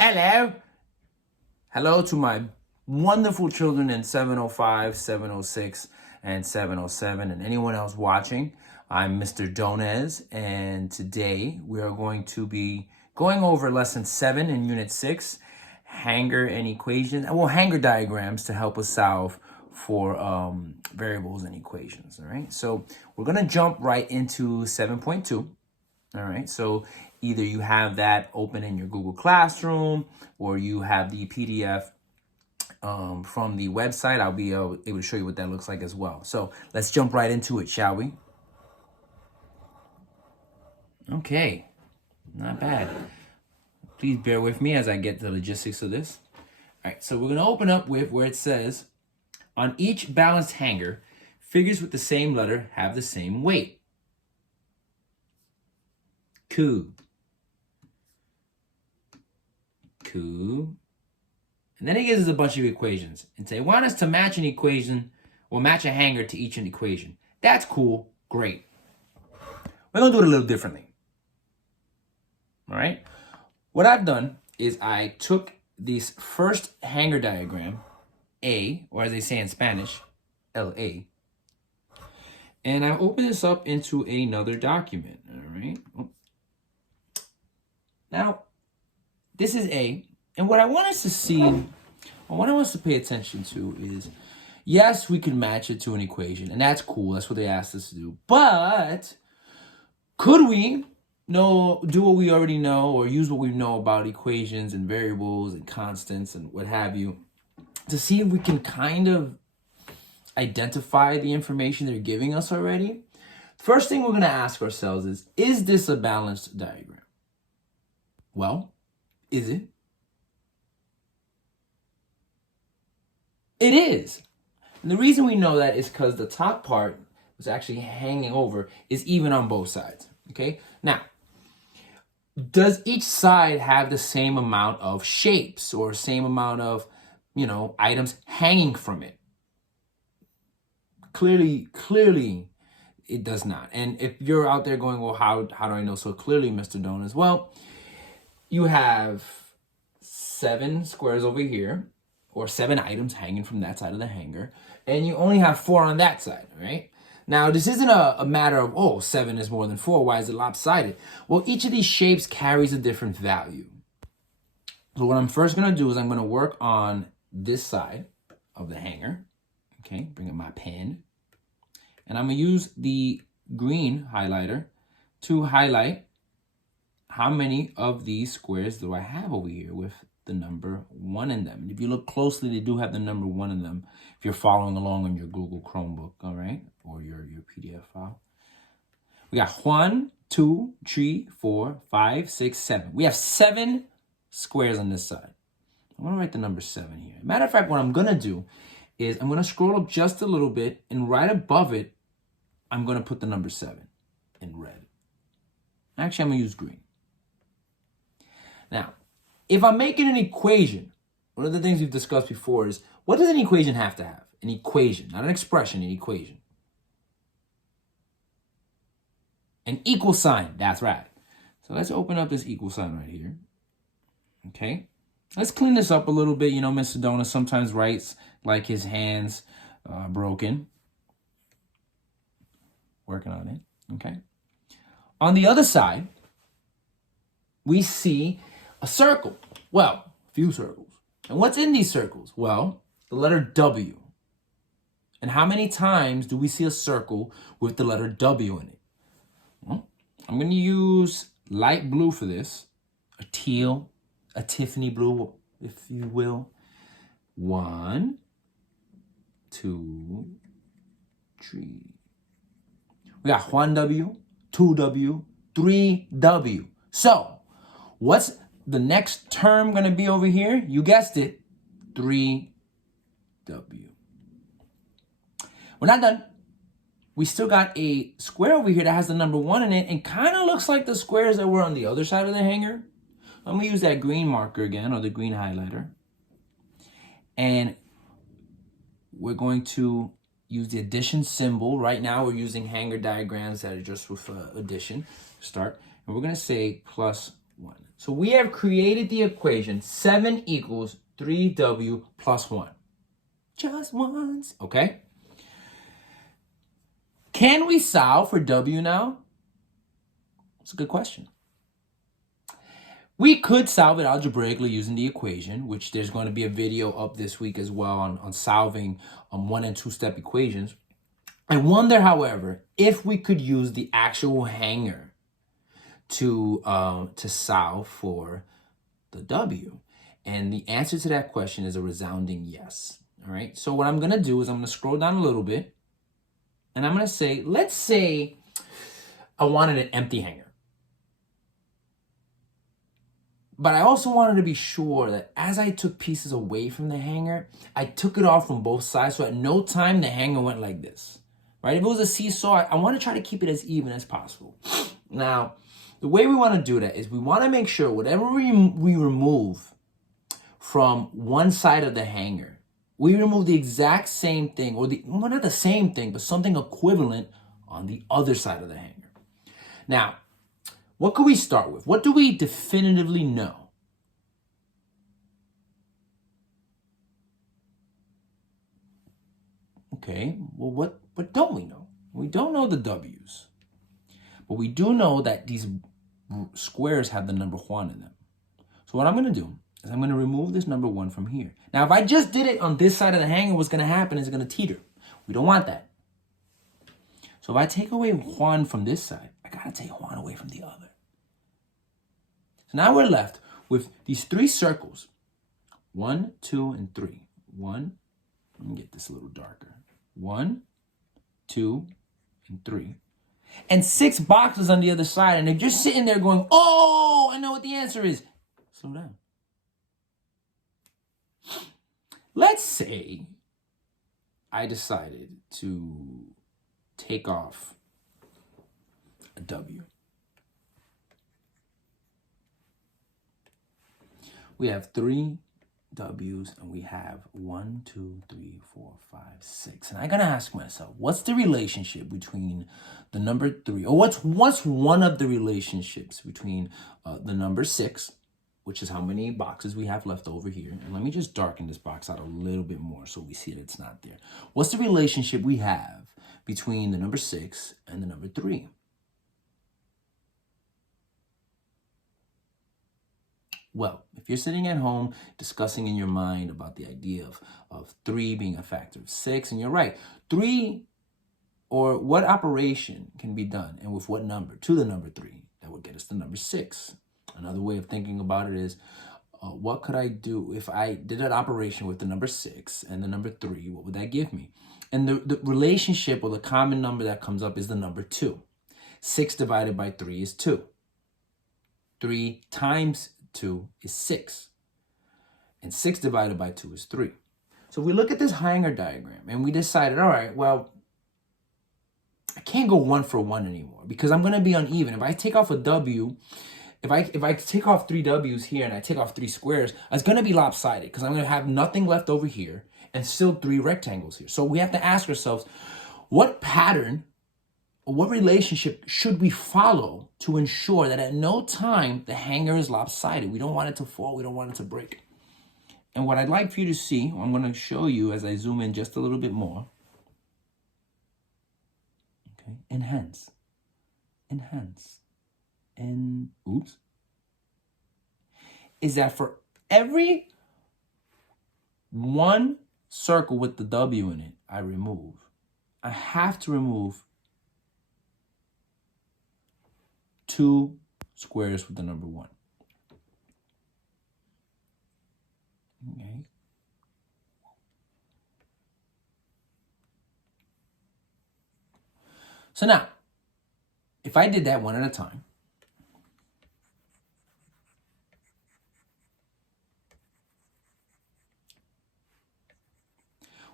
Hello. Hello to my wonderful children in 705, 706, and 707, and anyone else watching. I'm Mr. Donez, and today we are going to be going over lesson 7 in unit 6, hanger and equations, hanger diagrams to help us solve for variables and equations. All right, so we're going to jump right into 7.2. All right, so either you have that open in your Google Classroom or you have the PDF from the website. I'll be able to show you what that looks like as well. So let's jump right into it, shall we? Okay, not bad. Please bear with me as I get the logistics of this. All right, so we're going to open up with where it says, on each balanced hanger, figures with the same letter have the same weight. Cool. And then it gives us a bunch of equations. And they want us to match an equation or match a hanger to each an equation. That's cool. Great. We're going to do it a little differently. All right. What I've done is I took this first hanger diagram, A, or as they say in Spanish, LA, and I opened this up into another document. All right. Now, this is A, and what I want us to see, what I want us to pay attention to is, yes, we can match it to an equation, and that's cool. That's what they asked us to do. But could we do what we already know or use what we know about equations and variables and constants and what have you to see if we can kind of identify the information they're giving us already? First thing we're going to ask ourselves is this a balanced diagram? Well, is it? It is. And the reason we know that is because the top part was actually hanging over is even on both sides. Okay? Now, does each side have the same amount of shapes or same amount of, items hanging from it? Clearly, it does not. And if you're out there going, well, how do I know so clearly, Mr. Donuts? Well, you have 7 squares over here, or 7 items hanging from that side of the hanger, and you only have 4 on that side, right? Now, this isn't a matter of, 7 is more than 4, why is it lopsided? Well, each of these shapes carries a different value. So what I'm first going to do is I'm going to work on this side of the hanger, okay? Bring up my pen, and I'm going to use the green highlighter to highlight how many of these squares do I have over here with the number 1 in them. And if you look closely, they do have the number 1 in them if you're following along on your Google Chromebook, all right, or your PDF file. We got 1, 2, 3, 4, 5, 6, 7. We have 7 squares on this side. I'm going to write the number 7 here. Matter of fact, what I'm going to do is I'm going to scroll up just a little bit, and right above it, I'm going to put the number 7 in red. Actually, I'm going to use green. Now, if I'm making an equation, one of the things we've discussed before is, what does an equation have to have? An equation, not an expression, an equation. An equal sign, that's right. So let's open up this equal sign right here. Okay, let's clean this up a little bit. Mr. Donut sometimes writes like his hands broken. Working on it, okay? On the other side, we see a circle. Well, a few circles. And what's in these circles? Well, the letter W. And how many times do we see a circle with the letter W in it? Well, I'm going to use light blue for this, a teal, a Tiffany blue, if you will. 1, 2, 3. We got 1W, 2W, 3W. So, what's the next term going to be over here? You guessed it, 3W. We're not done. We still got a square over here that has the number 1 in it and kind of looks like the squares that were on the other side of the hanger. I'm going to use that green marker again, or the green highlighter. And we're going to use the addition symbol. Right now we're using hanger diagrams that are just with addition. Start. And we're going to say +1. So we have created the equation 7 equals 3W plus 1. Just once, okay? Can we solve for W now? That's a good question. We could solve it algebraically using the equation, which there's going to be a video up this week as well on solving 1 and 2 step equations. I wonder, however, if we could use the actual hanger to solve for the W. And the answer to that question is a resounding yes. All right. So what I'm going to do is I'm going to scroll down a little bit and I'm going to say, let's say I wanted an empty hanger. But I also wanted to be sure that as I took pieces away from the hanger, I took it off from both sides. So at no time the hanger went like this, right? If it was a seesaw, I want to try to keep it as even as possible. Now, the way we want to do that is we want to make sure whatever we remove from one side of the hanger, we remove the exact same thing, or well, not the same thing, but something equivalent on the other side of the hanger. Now, what could we start with? What do we definitively know? Okay, well, what don't we know? We don't know the W's. But we do know that these squares have the number 1 in them. So what I'm going to do is I'm going to remove this number 1 from here. Now, if I just did it on this side of the hanger, what's going to happen is it's going to teeter. We don't want that. So if I take away 1 from this side, I got to take 1 away from the other. So now we're left with these 3 circles. 1, 2, and 3. 1, let me get this a little darker. 1, 2, and 3. And 6 boxes on the other side. And if you're sitting there going, oh, I know what the answer is, slow down. Let's say I decided to take off a W. We have 3 W's and we have 1, 2, 3, 4, 5, 6. And I gotta ask myself, what's the relationship between the number 3, or what's one of the relationships between the number 6, which is how many boxes we have left over here. And let me just darken this box out a little bit more so we see that it's not there. What's the relationship we have between the number 6 and the number 3? Well, if you're sitting at home discussing in your mind about the idea of 3 being a factor of 6, and you're right, 3, or what operation can be done and with what number to the number 3, that would get us the number 6. Another way of thinking about it is, what could I do if I did an operation with the number 6 and the number 3? What would that give me? And the relationship, or the common number that comes up, is the number 2. 6 divided by 3 is 2. 3 times 2 is 6. And 6 divided by 2 is 3. So if we look at this hanger diagram and we decided, all right, well, I can't go 1 for 1 anymore because I'm going to be uneven. If I take off a W, if I take off 3 W's here and I take off 3 squares, it's going to be lopsided because I'm going to have nothing left over here and still 3 rectangles here. So we have to ask ourselves, what pattern or what relationship should we follow to ensure that at no time the hanger is lopsided? We don't want it to fall. We don't want it to break. And what I'd like for you to see, I'm going to show you as I zoom in just a little bit more. Okay, enhance, and oops, is that for every one circle with the W in it I remove, I have to remove 2 squares with the number 1. Okay. So now, if I did that one at a time,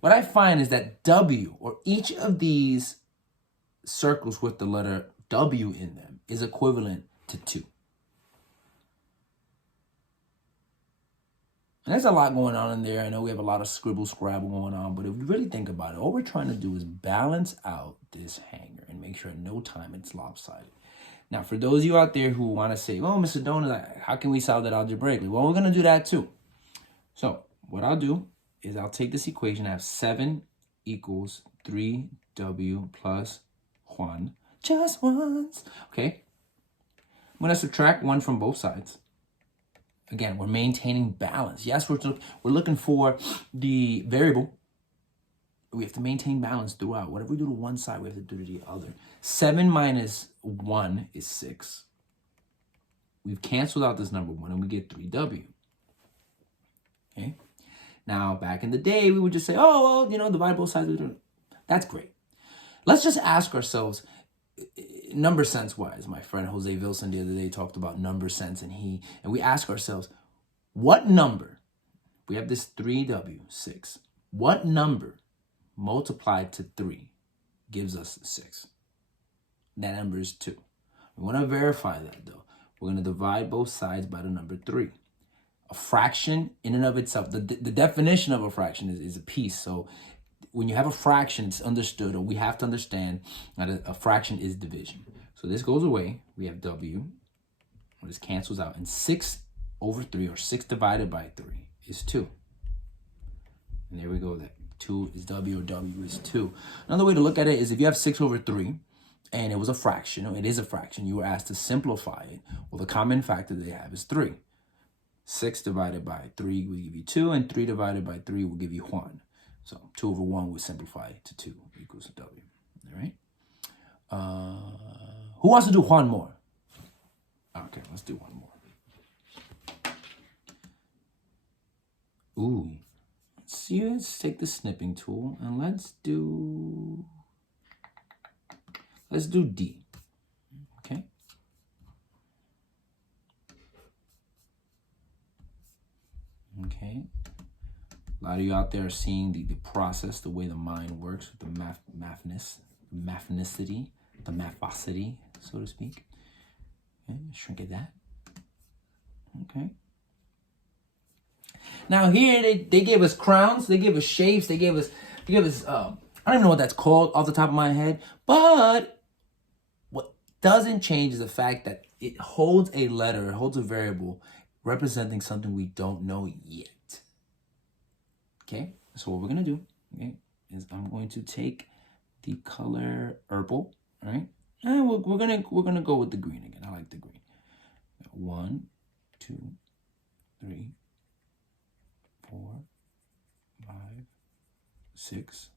what I find is that W, or each of these circles with the letter W in them, is equivalent to 2. And there's a lot going on in there. I know we have a lot of scribble scrabble going on, but if we really think about it, all we're trying to do is balance out this hanger and make sure at no time it's lopsided. Now, for those of you out there who want to say, oh, Mr. Donut, how can we solve that algebraically? Well, we're going to do that too. So what I'll do is I'll take this equation. I have 7 equals 3w plus 1. Just once. Okay. I'm going to subtract 1 from both sides. Again, we're maintaining balance. Yes, we're looking for the variable. We have to maintain balance throughout. Whatever we do to one side, we have to do to the other. 7 minus 1 is 6. We've canceled out this number 1 and we get 3w. Okay. Now, back in the day, we would just say, oh, well, divide both sides. That's great. Let's just ask ourselves, number sense wise, my friend Jose Wilson the other day talked about number sense, and we ask ourselves, what number, we have this 3w, 6, what number multiplied to 3 gives us 6? That number is 2. We want to verify that though. We're going to divide both sides by the number 3. A fraction in and of itself, the definition of a fraction is a piece. So when you have a fraction, it's understood, or we have to understand that a fraction is division. So this goes away. We have w. This cancels out. And 6 over 3, or 6 divided by 3, is 2. And there we go. That 2 is w, or w is 2. Another way to look at it is if you have 6 over 3, and it was a fraction, or it is a fraction, you were asked to simplify it. Well, the common factor they have is 3. 6 divided by 3 will give you 2, and 3 divided by 3 will give you 1. So 2 over 1 would simplify to 2 equals w. All right. Who wants to do one more? Okay, let's do one more. Ooh. Let's take the snipping tool and let's do D. Okay. Okay. A lot of you out there are seeing the process, the way the mind works, with the mathnicity, the mathosity, so to speak. Okay, shrink it that. Okay. Now here they gave us crowns, they gave us shapes, they gave us I don't even know what that's called off the top of my head, but what doesn't change is the fact that it holds a letter, it holds a variable representing something we don't know yet. Okay, so what we're gonna do, okay, is I'm going to take the color purple, right? And we're gonna go with the green again. I like the green. 1, 2, 3, 4, 5, 6.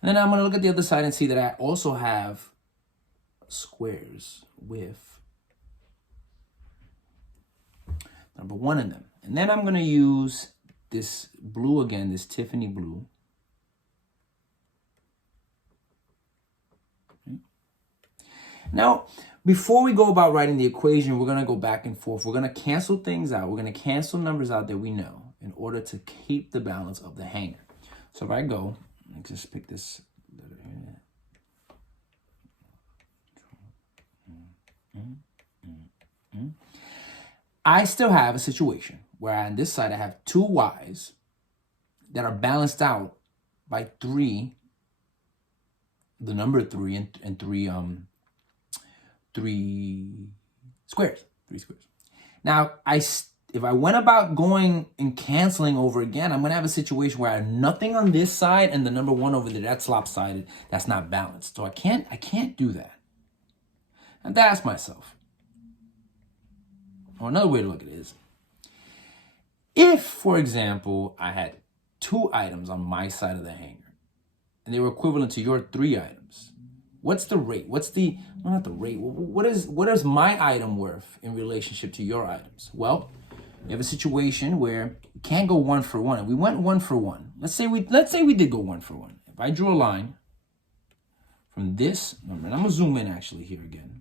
And then I'm gonna look at the other side and see that I also have squares with number 1 in them. And then I'm gonna use this blue again, this Tiffany blue. Okay. Now, before we go about writing the equation, we're gonna go back and forth. We're gonna cancel things out. We're gonna cancel numbers out that we know in order to keep the balance of the hanger. So if I go, let's just pick this letter here. I still have a situation where on this side I have 2 y's that are balanced out by 3, the number 3 and 3 squares. 3 squares. Now if I went about going and canceling over again, I'm gonna have a situation where I have nothing on this side and the number 1 over there. That's lopsided. That's not balanced. So I can't do that. I have to ask myself. Or another way to look at it is, if, for example, I had 2 items on my side of the hanger, and they were equivalent to your 3 items, what's the rate? Not the rate. What is my item worth in relationship to your items? Well, we have a situation where we can't go 1 for 1. If we went 1 for 1, let's say we did go 1 for 1. If I drew a line from this number, and I'm gonna zoom in actually here again.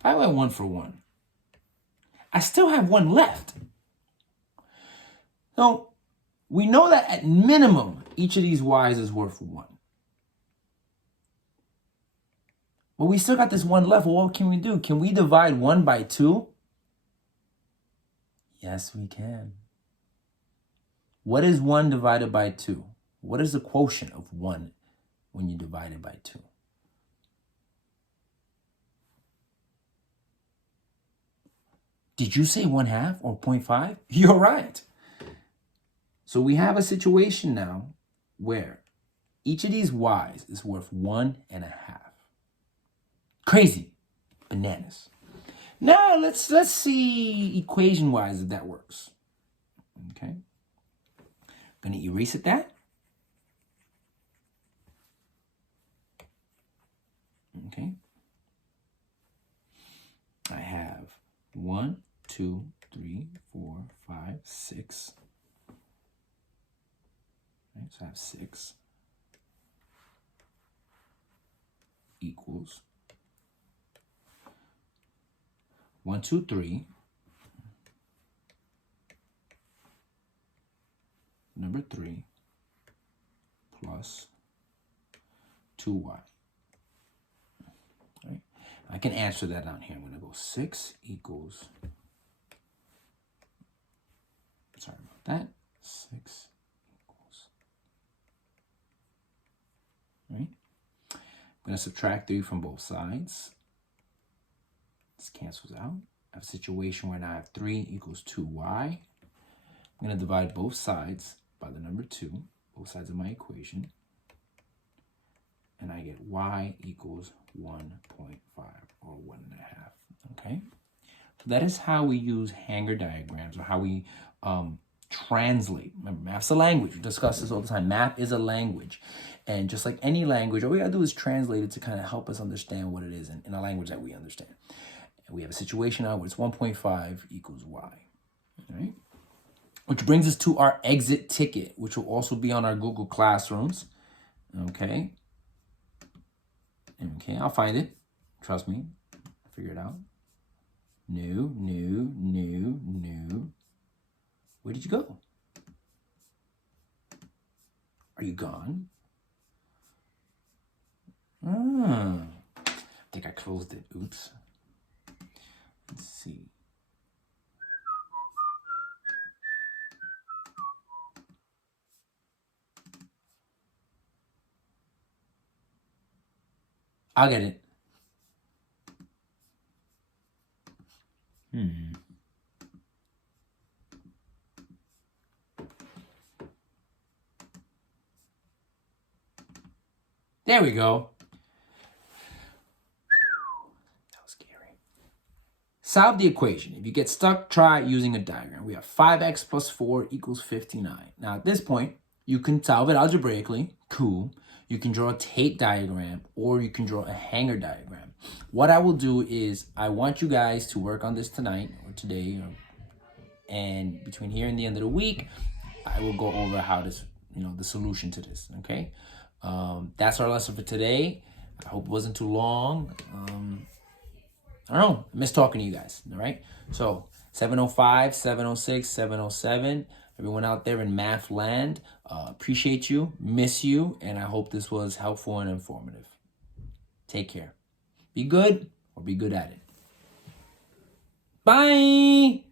If I went 1 for 1, I still have 1 left. So we know that at minimum, each of these y's is worth 1. But we still got this 1 left. Well, what can we do? Can we divide 1 by 2? Yes, we can. What is 1 divided by 2? What is the quotient of 1 when you divide it by 2. Did you say 1/2 or 0.5? You're right. So we have a situation now where each of these y's is worth 1.5. Crazy. Bananas. Now let's see equation-wise if that works. Okay. I'm going to erase it that. Okay. I have 1, 2, 3, 4, 5, 6. Right, so I have 6 equals 1, 2, 3. Number 3 plus 2y. Right? I can answer that down here. I'm going to go 6 equals, sorry about that, 6 equals, right? I'm going to subtract 3 from both sides. This cancels out. I have a situation where now I have 3 equals 2y. I'm going to divide both sides by the number 2, both sides of my equation, and I get y equals 1.5 or 1.5. Okay, so that is how we use hanger diagrams, or how we translate. Remember, math's a language. We discuss this all the time. Math is a language, and just like any language, all we gotta do is translate it to kind of help us understand what it is in a language that we understand. And we have a situation now where it's 1.5 equals y. All right. Which brings us to our exit ticket, which will also be on our Google Classrooms. Okay. Okay, I'll find it. Trust me. I'll figure it out. New. Where did you go? Are you gone? I think I closed it. Oops. Let's see. I'll get it. There we go. That was scary. Solve the equation. If you get stuck, try using a diagram. We have 5x plus 4 equals 59. Now at this point, you can solve it algebraically. Cool. You can draw a tape diagram, or you can draw a hanger diagram. What I will do is I want you guys to work on this tonight or today, and between here and the end of the week, I will go over how this, the solution to this. Okay. That's our lesson for today. I hope it wasn't too long. I don't know. I miss talking to you guys. All right. So 705, 706, 707. Everyone out there in math land, appreciate you, miss you, and I hope this was helpful and informative. Take care. Be good or be good at it. Bye.